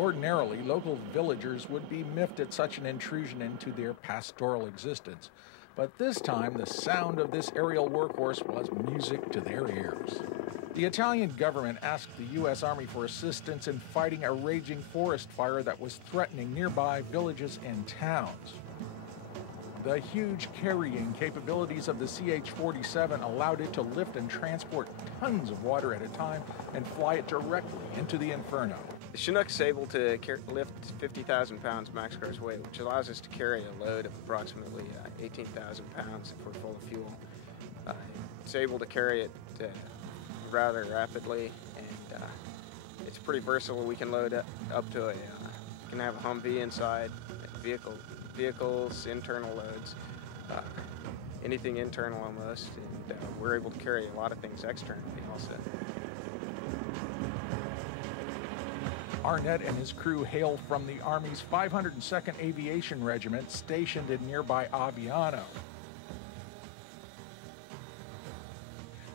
Ordinarily, local villagers would be miffed at such an intrusion into their pastoral existence, but this time the sound of this aerial workhorse was music to their ears. The Italian government asked the U.S. Army for assistance in fighting a raging forest fire that was threatening nearby villages and towns. The huge carrying capabilities of the CH-47 allowed it to lift and transport tons of water at a time and fly it directly into the inferno. The Chinook is able to lift 50,000 pounds max gross weight, which allows us to carry a load of approximately 18,000 pounds if we're full of fuel. It's able to carry it rather rapidly, and it's pretty versatile. We can load up to can have a Humvee inside, vehicles, internal loads, anything internal almost, and we're able to carry a lot of things externally also. Arnett and his crew hail from the Army's 502nd Aviation Regiment stationed in nearby Aviano.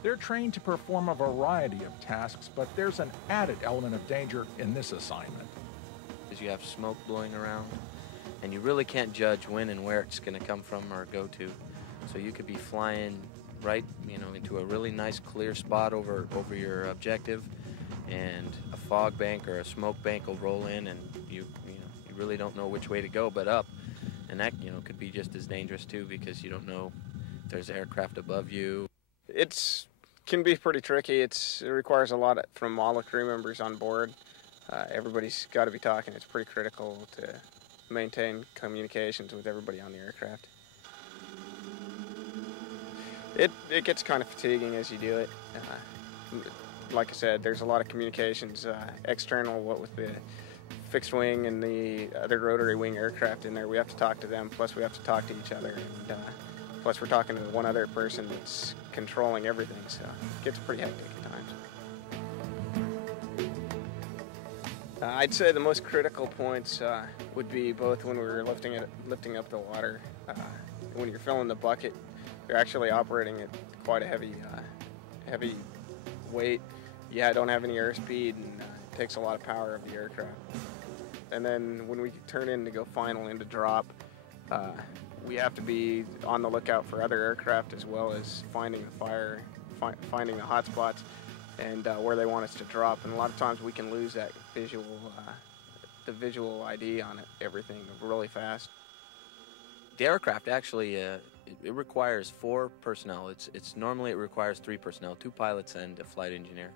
They're trained to perform a variety of tasks, but there's an added element of danger in this assignment. Because you have smoke blowing around, and you really can't judge when and where it's going to come from or go to. So you could be flying right, into a really nice clear spot over your objective, and a fog bank or a smoke bank will roll in, and you really don't know which way to go but up. And that could be just as dangerous too, because you don't know if there's aircraft above you. It can be pretty tricky. It requires a lot from all the crew members on board. Everybody's got to be talking. It's pretty critical to maintain communications with everybody on the aircraft. It gets kind of fatiguing as you do it. Like I said, there's a lot of communications external, what with the fixed wing and the other rotary wing aircraft in there. We have to talk to them, plus we have to talk to each other, and plus we're talking to one other person that's controlling everything, so it gets pretty hectic at times. I'd say the most critical points would be both when we're lifting up the water. When you're filling the bucket, you're actually operating at quite a heavy weight. Yeah, I don't have any airspeed, and it takes a lot of power of the aircraft. And then when we turn in to go final into drop, we have to be on the lookout for other aircraft, as well as finding the fire, finding the hot spots, and where they want us to drop. And a lot of times we can lose that the visual ID on everything really fast. The aircraft actually, it requires 4 personnel. Normally it requires 3 personnel, 2 pilots and a flight engineer.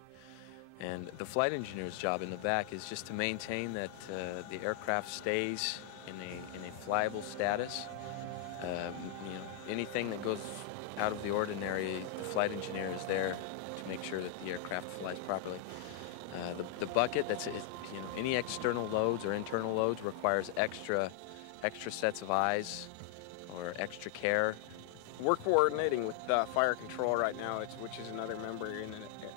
And the flight engineer's job in the back is just to maintain that the aircraft stays in a flyable status. Anything that goes out of the ordinary, the flight engineer is there to make sure that the aircraft flies properly. The bucket, any external loads or internal loads requires extra sets of eyes or extra care. We're coordinating with fire control right now, which is another member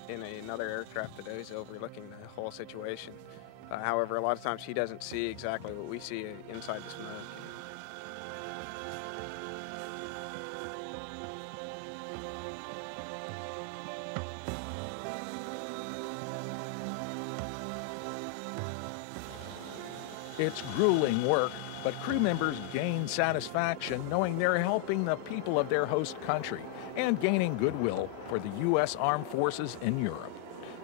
in another aircraft that is overlooking the whole situation. However, a lot of times he doesn't see exactly what we see inside the smoke. It's grueling work, but crew members gain satisfaction knowing they're helping the people of their host country and gaining goodwill for the U.S. Armed Forces in Europe.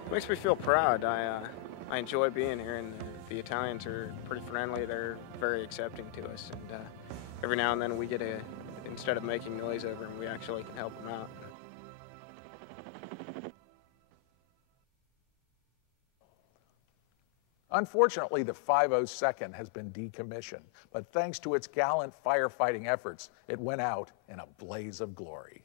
It makes me feel proud. I enjoy being here, and the Italians are pretty friendly. They're very accepting to us, and every now and then we get instead of making noise over them, we actually can help them out. Unfortunately, the 502nd has been decommissioned, but thanks to its gallant firefighting efforts, it went out in a blaze of glory.